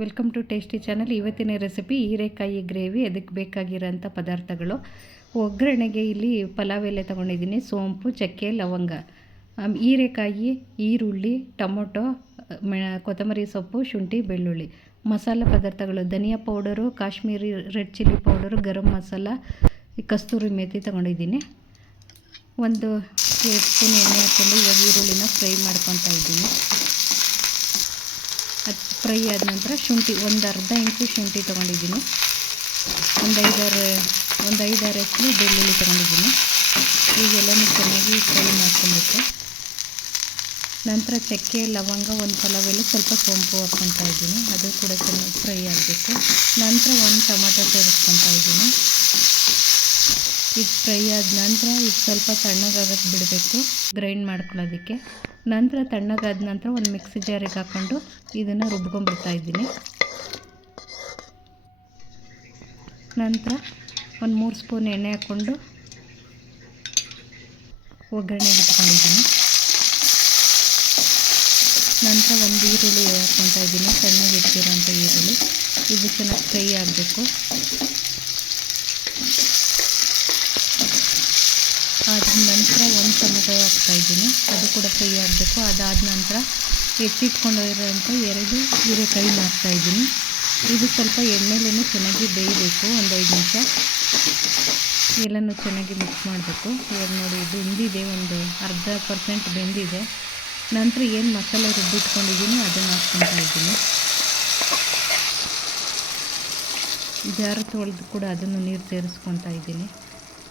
Welcome to tasty channel. ಇವತ್ತಿನ recipe ಹೀರೆಕಾಯಿ gravy ಅದಕ್ಕೆ ಬೇಕಾಗಿರೋಂಥ ಪದಾರ್ಥಗಳು. ಒಗ್ಗರಣೆಗೆ ಇಲ್ಲಿ ಪಲಾವ್ ಎಲೆ ತೊಗೊಂಡಿದ್ದೀನಿ, ಸೋಂಪು, ಚಕ್ಕೆ, ಲವಂಗ. ಹೀರೆಕಾಯಿ, ಈರುಳ್ಳಿ, ಟೊಮೊಟೊ ಕೊತ್ತಂಬರಿ ಸೊಪ್ಪು, ಶುಂಠಿ, ಬೆಳ್ಳುಳ್ಳಿ. ಮಸಾಲ ಪದಾರ್ಥಗಳು, ಧನಿಯಾ powder, Kashmiri red chilli powder, garam masala, ಕಸ್ತೂರಿ ಮೇಥಿ ತೊಗೊಂಡಿದ್ದೀನಿ. ಒಂದು ಎರಡು ಸ್ಪೂನ್ ಎಣ್ಣೆ ಹಾಕ್ಕೊಂಡು ಈರುಳ್ಳಿನ ಫ್ರೈ ಮಾಡ್ಕೊತಾ ಇದ್ದೀನಿ. ಫ್ರೈ ಆದ ನಂತರ ಶುಂಠಿ ಒಂದು ಅರ್ಧ ಇಂಚು ಶುಂಠಿ ತೊಗೊಂಡಿದ್ದೀನಿ. ಒಂದು ಐದಾರು ಒಂದು ಐದಾರು ಎಸ್ಲು ಬೆಳ್ಳುಳ್ಳಿ ತೊಗೊಂಡಿದ್ದೀನಿ. ಈಗೆಲ್ಲನೂ ಚೆನ್ನಾಗಿ ಫ್ರೈ ಮಾಡ್ಕೊಬೇಕು. ನಂತರ ಚಕ್ಕೆ, ಲವಂಗ ಒಂದು ಪಲಾವೆಲ್ಲ ಸ್ವಲ್ಪ ಸೋಂಪು ಹಾಕ್ಕೊತಾ ಇದ್ದೀನಿ. ಅದು ಕೂಡ ಚೆನ್ನಾಗಿ ಫ್ರೈ ಆಗಬೇಕು. ನಂತರ ಒಂದು ಟೊಮಾಟೊ ಸೇರಿಸ್ಕೊತಾ ಇದ್ದೀನಿ. ಇದು ಫ್ರೈ ಆದ ನಂತರ ಇದು ಸ್ವಲ್ಪ ತಣ್ಣಗಾಗಕ್ಕೆ ಬಿಡಬೇಕು. ಗ್ರೈಂಡ್ ಮಾಡ್ಕೊಳ್ಳೋದಕ್ಕೆ. ನಂತರ ತಣ್ಣಗಾದ ನಂತರ ಒಂದು ಮಿಕ್ಸಿ ಜಾರಿಗೆ ಹಾಕ್ಕೊಂಡು ಇದನ್ನು ರುಬ್ಕೊಂಡ್ಬಿಡ್ತಾ ಇದ್ದೀನಿ. ನಂತರ ಒಂದು ಮೂರು ಸ್ಪೂನ್ ಎಣ್ಣೆ ಹಾಕ್ಕೊಂಡು ಒಗ್ಗರಣೆಗೆ ಇಟ್ಕೊಂಡಿದ್ದೀನಿ. ನಂತರ ಒಂದು ಈರುಳ್ಳಿ ಹಾಕ್ಕೊತಾ ಇದ್ದೀನಿ. ಸಣ್ಣಗೆ ಇಟ್ಟಿರೋಂಥ ಈರುಳ್ಳಿ. ಇದು ಚೆನ್ನಾಗಿ ಫ್ರೈ ಆಗಬೇಕು. ಆದ ನಂತರ ಒಂದು ಟೊಮೆಟೊ ಹಾಕ್ತಾಯಿದ್ದೀನಿ ಅದು ಕೂಡ ಫ್ರೈ ಆಗಬೇಕು. ಅದಾದ ನಂತರ ಹೆಚ್ಚಿಟ್ಕೊಂಡಿರೋಂಥ ಎರಡು ಹೀರೆಕಾಯಿ ಹಾಕ್ತಾಯಿದ್ದೀನಿ ಇದು ಸ್ವಲ್ಪ ಎಣ್ಣೆಲೇ ಚೆನ್ನಾಗಿ ಬೇಯಬೇಕು, ಒಂದು ಐದು ನಿಮಿಷ. ಎಲ್ಲನೂ ಚೆನ್ನಾಗಿ ಮಿಕ್ಸ್ ಮಾಡಬೇಕು. ಇವಾಗ ನೋಡಿ ಇದು ಬೆಂದಿದೆ, ಒಂದು ಅರ್ಧ ಪರ್ಸೆಂಟ್ ಬೆಂದಿದೆ. ನಂತರ ಏನು ಮಸಾಲೆ ರುಬ್ಬಿಟ್ಕೊಂಡಿದ್ದೀನಿ, ಅದನ್ನು ಹಾಕ್ಕೊತಾ ಇದ್ದೀನಿ. ಜಾರು ತೊಳೆದು ಕೂಡ ಅದನ್ನು ನೀರು ಸೇರಿಸ್ಕೊತಾ ಇದ್ದೀನಿ.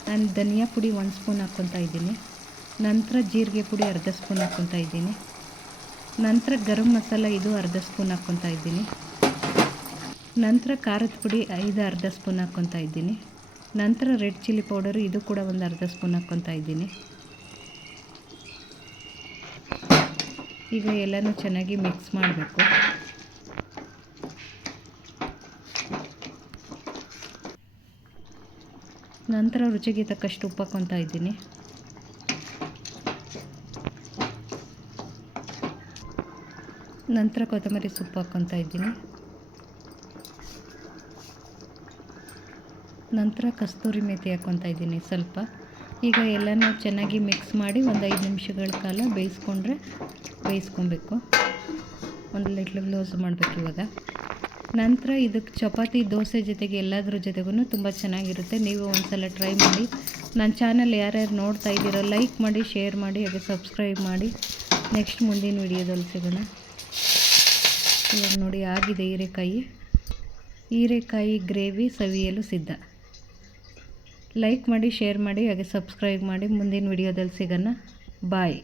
ನಾನು ಧನಿಯಾ ಪುಡಿ ಒಂದು ಸ್ಪೂನ್ ಹಾಕ್ಕೊತಾ ಇದ್ದೀನಿ. ನಂತರ ಜೀರಿಗೆ ಪುಡಿ ಅರ್ಧ ಸ್ಪೂನ್ ಹಾಕ್ಕೊತಾ ಇದ್ದೀನಿ. ನಂತರ ಗರಂ ಮಸಾಲ ಇದು ಅರ್ಧ ಸ್ಪೂನ್ ಹಾಕ್ಕೊತಾ ಇದ್ದೀನಿ. ನಂತರ ಖಾರದ ಪುಡಿ ಐದು ಅರ್ಧ ಸ್ಪೂನ್ ಹಾಕ್ಕೊತಾ ಇದ್ದೀನಿ. ನಂತರ ರೆಡ್ ಚಿಲ್ಲಿ ಪೌಡರು ಇದು ಕೂಡ ಒಂದು ಅರ್ಧ ಸ್ಪೂನ್ ಹಾಕ್ಕೊತಾ ಇದ್ದೀನಿ. ಈಗ ಎಲ್ಲನೂ ಚೆನ್ನಾಗಿ ಮಿಕ್ಸ್ ಮಾಡಬೇಕು. ನಂತರ ರುಚಿಗೆ ತಕ್ಕಷ್ಟು ಉಪ್ಪು ಹಾಕ್ಕೊತಾ ಇದ್ದೀನಿ. ನಂತರ ಕೊತ್ತಂಬರಿ ಸೊಪ್ಪು ಹಾಕ್ಕೊತಾ ಇದ್ದೀನಿ. ನಂತರ ಕಸ್ತೂರಿ ಮೇಥಿ ಹಾಕ್ಕೊತಾ ಇದ್ದೀನಿ ಸ್ವಲ್ಪ. ಈಗ ಎಲ್ಲನೂ ಚೆನ್ನಾಗಿ ಮಿಕ್ಸ್ ಮಾಡಿ ಒಂದು ಐದು ನಿಮಿಷಗಳ ಕಾಲ ಬೇಯಿಸ್ಕೊಂಡ್ರೆ ಬೇಯಿಸ್ಕೊಬೇಕು. ಒಂದು ಲಿಟ್ಲು ಕ್ಲೋಸ್ ಮಾಡಬೇಕು ಇವಾಗ. ನಂತರ ಇದಕ್ಕೆ ಚಪಾತಿ, ದೋಸೆ ಜೊತೆಗೆ ಎಲ್ಲದರ ಜೊತೆಗೂ ತುಂಬ ಚೆನ್ನಾಗಿರುತ್ತೆ. ನೀವು ಒಂದು ಸಲ ಟ್ರೈ ಮಾಡಿ ನನ್ನ ಚಾನಲ್ ಯಾರ್ಯಾರು ನೋಡ್ತಾ ಇದ್ದೀರೋ ಲೈಕ್ ಮಾಡಿ ಶೇರ್ ಮಾಡಿ, ಹಾಗೆ ಸಬ್ಸ್ಕ್ರೈಬ್ ಮಾಡಿ. ನೆಕ್ಸ್ಟ್ ಮುಂದಿನ ವಿಡಿಯೋದಲ್ಲಿ ಸಿಗೋಣ. ಇವಾಗ ನೋಡಿ, ಆಗಿದೆ ಹೀರೆಕಾಯಿ. ಹೀರೆಕಾಯಿ ಗ್ರೇವಿ ಸವಿಯಲು ಸಿದ್ಧ. ಲೈಕ್ ಮಾಡಿ ಶೇರ್ ಮಾಡಿ, ಹಾಗೆ ಸಬ್ಸ್ಕ್ರೈಬ್ ಮಾಡಿ. ಮುಂದಿನ ವಿಡಿಯೋದಲ್ಲಿ ಸಿಗೋಣ. ಬಾಯ್